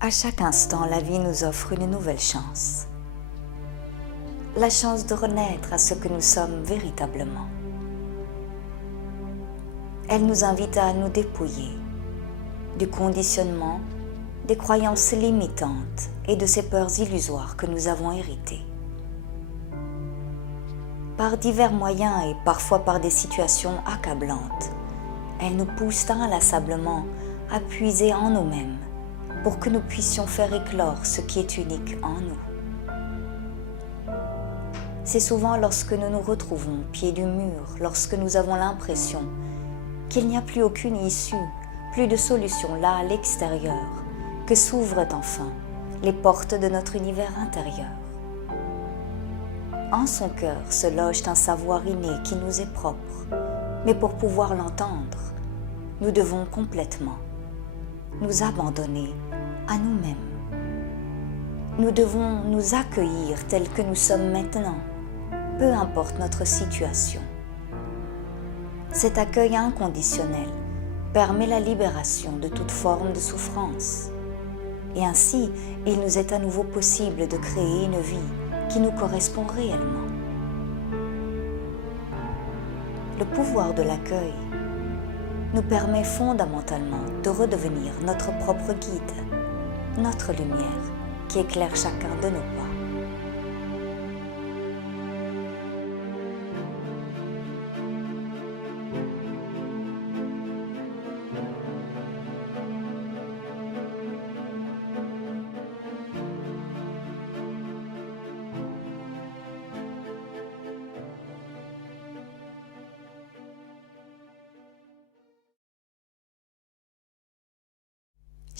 À chaque instant, la vie nous offre une nouvelle chance. La chance de renaître à ce que nous sommes véritablement. Elle nous invite à nous dépouiller du conditionnement, des croyances limitantes et de ces peurs illusoires que nous avons héritées. Par divers moyens et parfois par des situations accablantes, elle nous pousse inlassablement à puiser en nous-mêmes pour que nous puissions faire éclore ce qui est unique en nous. C'est souvent lorsque nous nous retrouvons au pied du mur, lorsque nous avons l'impression qu'il n'y a plus aucune issue, plus de solution là à l'extérieur, que s'ouvrent enfin les portes de notre univers intérieur. En son cœur se loge un savoir inné qui nous est propre, mais pour pouvoir l'entendre, nous devons complètement nous abandonner à nous-mêmes. Nous devons nous accueillir tels que nous sommes maintenant, peu importe notre situation. Cet accueil inconditionnel permet la libération de toute forme de souffrance. Et ainsi, il nous est à nouveau possible de créer une vie qui nous correspond réellement. Le pouvoir de l'accueil nous permet fondamentalement de redevenir notre propre guide, notre lumière qui éclaire chacun de nos pas.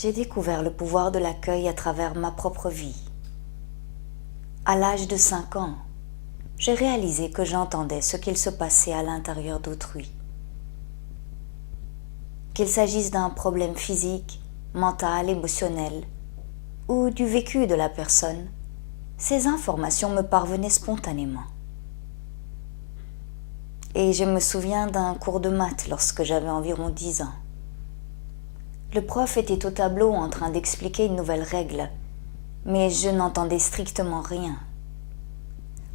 J'ai découvert le pouvoir de l'accueil à travers ma propre vie. À l'âge de 5 ans, j'ai réalisé que j'entendais ce qu'il se passait à l'intérieur d'autrui. Qu'il s'agisse d'un problème physique, mental, émotionnel ou du vécu de la personne, ces informations me parvenaient spontanément. Et je me souviens d'un cours de maths lorsque j'avais environ 10 ans. Le prof était au tableau en train d'expliquer une nouvelle règle, mais je n'entendais strictement rien.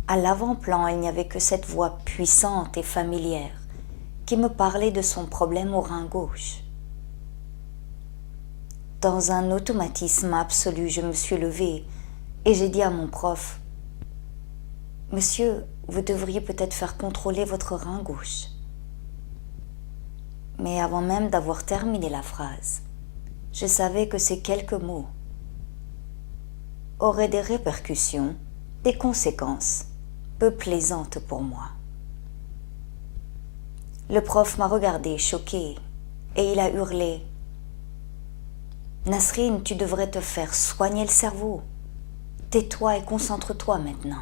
À l'avant-plan, il n'y avait que cette voix puissante et familière qui me parlait de son problème au rein gauche. Dans un automatisme absolu, je me suis levée et j'ai dit à mon prof « Monsieur, vous devriez peut-être faire contrôler votre rein gauche. » Mais avant même d'avoir terminé la phrase, je savais que ces quelques mots auraient des répercussions, des conséquences peu plaisantes pour moi. Le prof m'a regardé choqué et il a hurlé « Nasrine, tu devrais te faire soigner le cerveau. Tais-toi et concentre-toi maintenant. »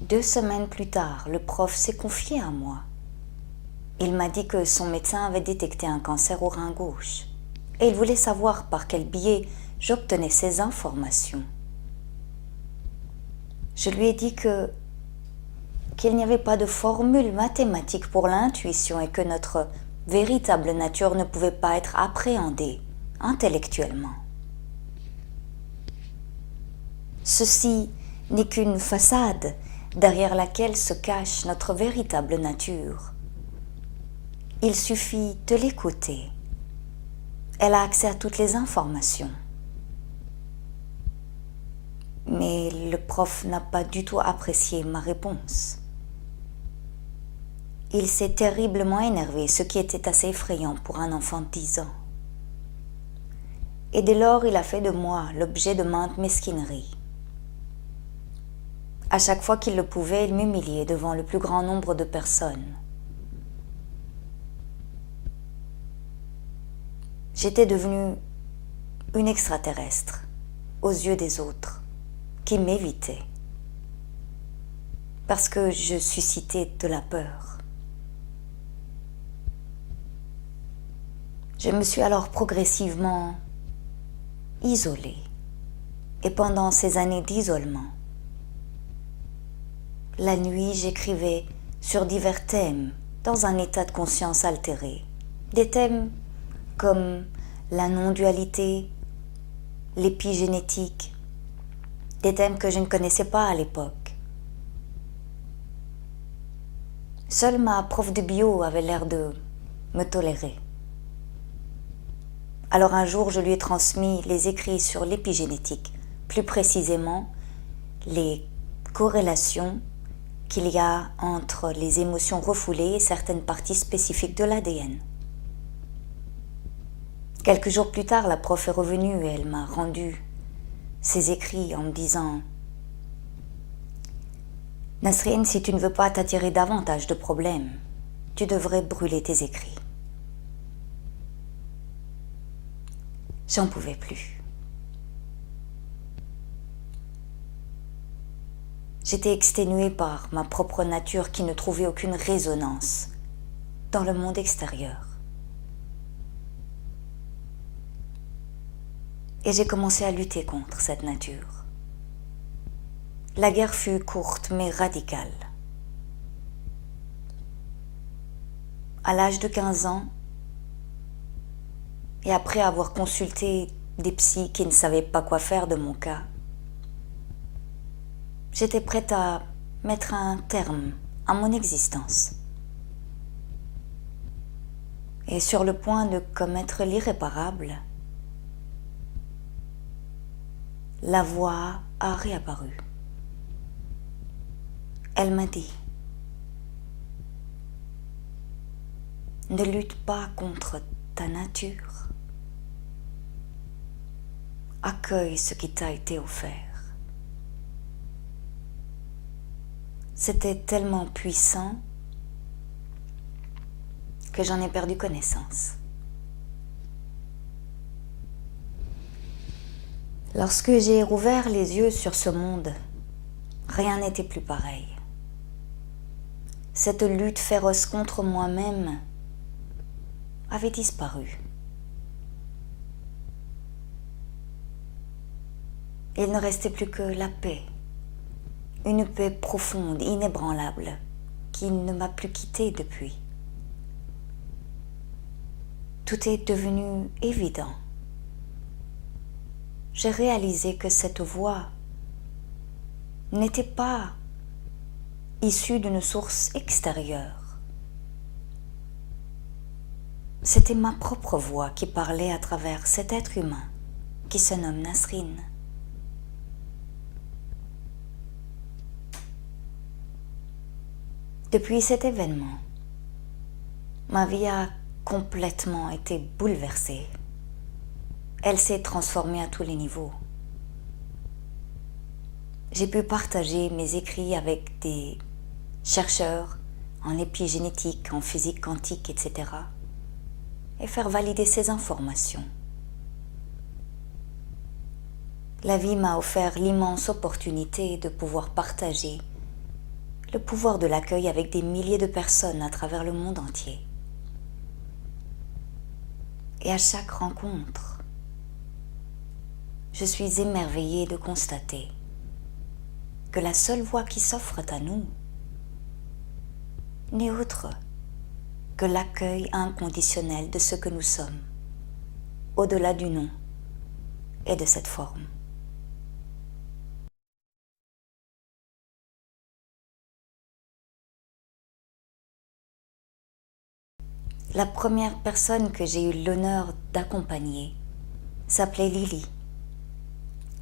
2 semaines plus tard, le prof s'est confié à moi. Il m'a dit que son médecin avait détecté un cancer au rein gauche et il voulait savoir par quel biais j'obtenais ces informations. Je lui ai dit qu'il n'y avait pas de formule mathématique pour l'intuition et que notre véritable nature ne pouvait pas être appréhendée intellectuellement. Ceci n'est qu'une façade derrière laquelle se cache notre véritable nature. Il suffit de l'écouter. Elle a accès à toutes les informations. Mais le prof n'a pas du tout apprécié ma réponse. Il s'est terriblement énervé, ce qui était assez effrayant pour un enfant de 10 ans. Et dès lors, il a fait de moi l'objet de maintes mesquineries. À chaque fois qu'il le pouvait, il m'humiliait devant le plus grand nombre de personnes. J'étais devenue une extraterrestre aux yeux des autres, qui m'évitaient, parce que je suscitais de la peur. Je me suis alors progressivement isolée, et pendant ces années d'isolement, la nuit, j'écrivais sur divers thèmes dans un état de conscience altéré, des thèmes comme la non-dualité, l'épigénétique, des thèmes que je ne connaissais pas à l'époque. Seule ma prof de bio avait l'air de me tolérer. Alors un jour, je lui ai transmis les écrits sur l'épigénétique, plus précisément les corrélations qu'il y a entre les émotions refoulées et certaines parties spécifiques de l'ADN. Quelques jours plus tard, la prof est revenue et elle m'a rendu ses écrits en me disant « Nasrine, si tu ne veux pas t'attirer davantage de problèmes, tu devrais brûler tes écrits. » J'en pouvais plus. J'étais exténuée par ma propre nature qui ne trouvait aucune résonance dans le monde extérieur. Et j'ai commencé à lutter contre cette nature. La guerre fut courte mais radicale. À l'âge de 15 ans, et après avoir consulté des psys qui ne savaient pas quoi faire de mon cas, j'étais prête à mettre un terme à mon existence. Et sur le point de commettre l'irréparable, la voix a réapparu. Elle m'a dit « Ne lutte pas contre ta nature. Accueille ce qui t'a été offert. » C'était tellement puissant que j'en ai perdu connaissance. Lorsque j'ai rouvert les yeux sur ce monde, rien n'était plus pareil. Cette lutte féroce contre moi-même avait disparu. Il ne restait plus que la paix, une paix profonde, inébranlable, qui ne m'a plus quittée depuis. Tout est devenu évident. J'ai réalisé que cette voix n'était pas issue d'une source extérieure. C'était ma propre voix qui parlait à travers cet être humain qui se nomme Nasrine. Depuis cet événement, ma vie a complètement été bouleversée. Elle s'est transformée à tous les niveaux. J'ai pu partager mes écrits avec des chercheurs en épigénétique, en physique quantique, etc. et faire valider ces informations. La vie m'a offert l'immense opportunité de pouvoir partager le pouvoir de l'accueil avec des milliers de personnes à travers le monde entier. Et à chaque rencontre, je suis émerveillée de constater que la seule voie qui s'offre à nous n'est autre que l'accueil inconditionnel de ce que nous sommes, au-delà du nom et de cette forme. La première personne que j'ai eu l'honneur d'accompagner s'appelait Lily.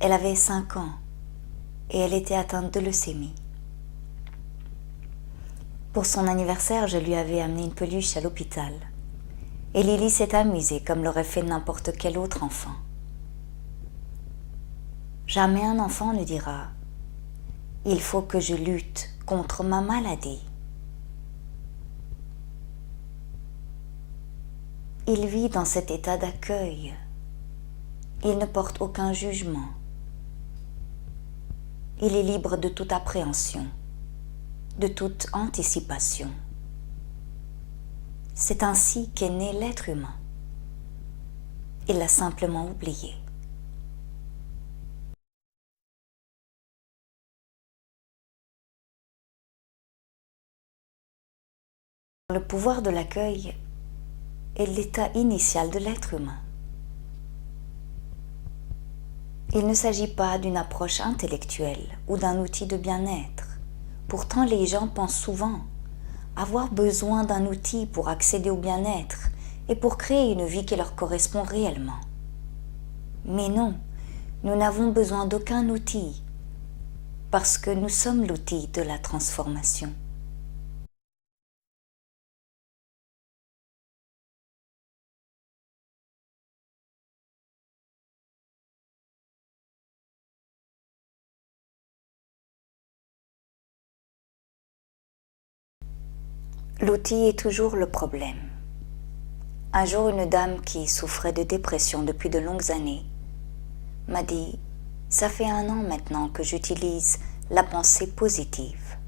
Elle avait 5 ans et elle était atteinte de leucémie. Pour son anniversaire, je lui avais amené une peluche à l'hôpital. Et Lily s'est amusée comme l'aurait fait n'importe quel autre enfant. Jamais un enfant ne dira « Il faut que je lutte contre ma maladie ». Il vit dans cet état d'accueil. Il ne porte aucun jugement. Il est libre de toute appréhension, de toute anticipation. C'est ainsi qu'est né l'être humain. Il l'a simplement oublié. Le pouvoir de l'accueil est l'état initial de l'être humain. Il ne s'agit pas d'une approche intellectuelle ou d'un outil de bien-être. Pourtant, les gens pensent souvent avoir besoin d'un outil pour accéder au bien-être et pour créer une vie qui leur correspond réellement. Mais non, nous n'avons besoin d'aucun outil parce que nous sommes l'outil de la transformation. L'outil est toujours le problème. Un jour, une dame qui souffrait de dépression depuis de longues années m'a dit « Ça fait 1 an maintenant que j'utilise la pensée positive,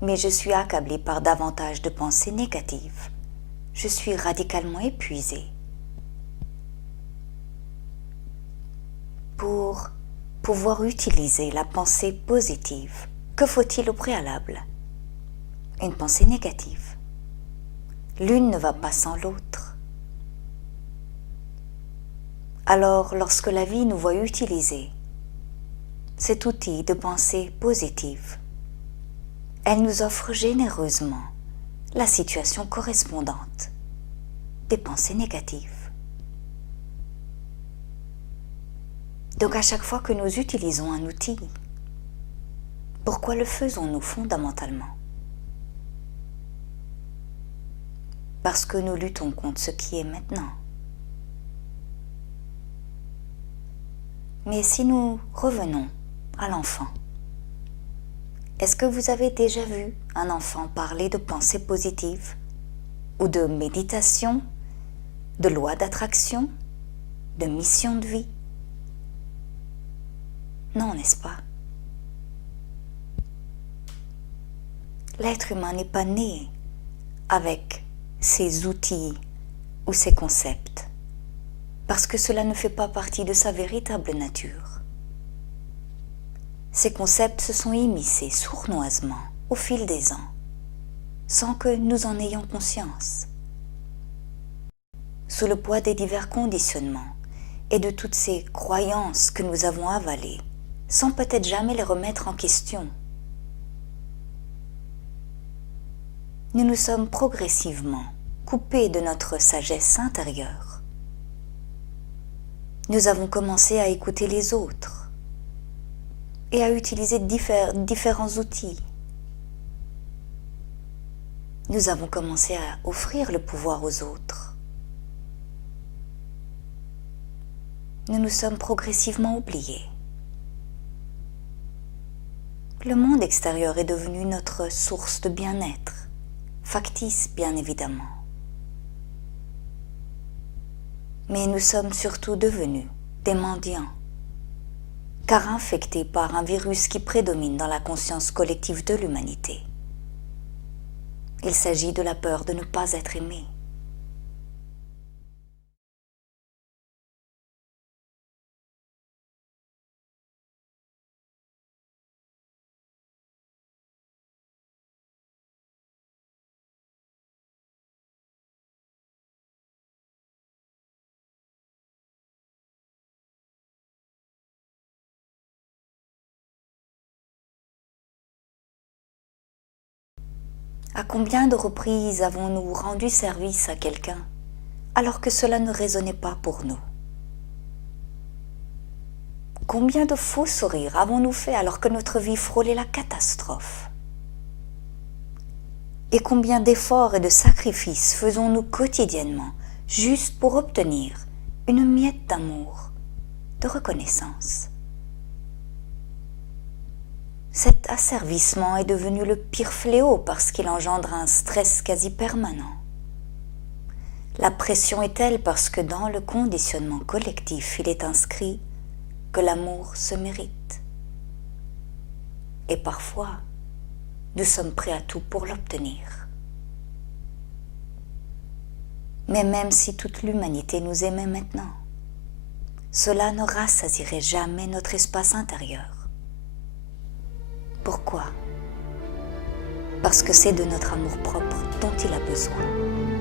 mais je suis accablée par davantage de pensées négatives. Je suis radicalement épuisée. » Pour pouvoir utiliser la pensée positive, que faut-il au préalable? Une pensée négative. L'une ne va pas sans l'autre. Alors, lorsque la vie nous voit utiliser cet outil de pensée positive, elle nous offre généreusement la situation correspondante des pensées négatives. Donc à chaque fois que nous utilisons un outil, pourquoi le faisons-nous fondamentalement? Parce que nous luttons contre ce qui est maintenant. Mais si nous revenons à l'enfant, est-ce que vous avez déjà vu un enfant parler de pensée positive ou de méditation, de loi d'attraction, de mission de vie? Non, n'est-ce pas? L'être humain n'est pas né avec ces outils ou ces concepts, parce que cela ne fait pas partie de sa véritable nature. Ces concepts se sont immiscés sournoisement au fil des ans, sans que nous en ayons conscience. Sous le poids des divers conditionnements et de toutes ces croyances que nous avons avalées, sans peut-être jamais les remettre en question, nous nous sommes progressivement coupés de notre sagesse intérieure. Nous avons commencé à écouter les autres et à utiliser différents outils. Nous avons commencé à offrir le pouvoir aux autres. Nous nous sommes progressivement oubliés. Le monde extérieur est devenu notre source de bien-être, factice bien évidemment. Mais nous sommes surtout devenus des mendiants, car infectés par un virus qui prédomine dans la conscience collective de l'humanité. Il s'agit de la peur de ne pas être aimé. À combien de reprises avons-nous rendu service à quelqu'un alors que cela ne résonnait pas pour nous? Combien de faux sourires avons-nous fait alors que notre vie frôlait la catastrophe? Et combien d'efforts et de sacrifices faisons-nous quotidiennement juste pour obtenir une miette d'amour, de reconnaissance? Cet asservissement est devenu le pire fléau parce qu'il engendre un stress quasi permanent. La pression est telle parce que dans le conditionnement collectif, il est inscrit que l'amour se mérite. Et parfois, nous sommes prêts à tout pour l'obtenir. Mais même si toute l'humanité nous aimait maintenant, cela ne rassasierait jamais notre espace intérieur. Pourquoi? Parce que c'est de notre amour-propre dont il a besoin.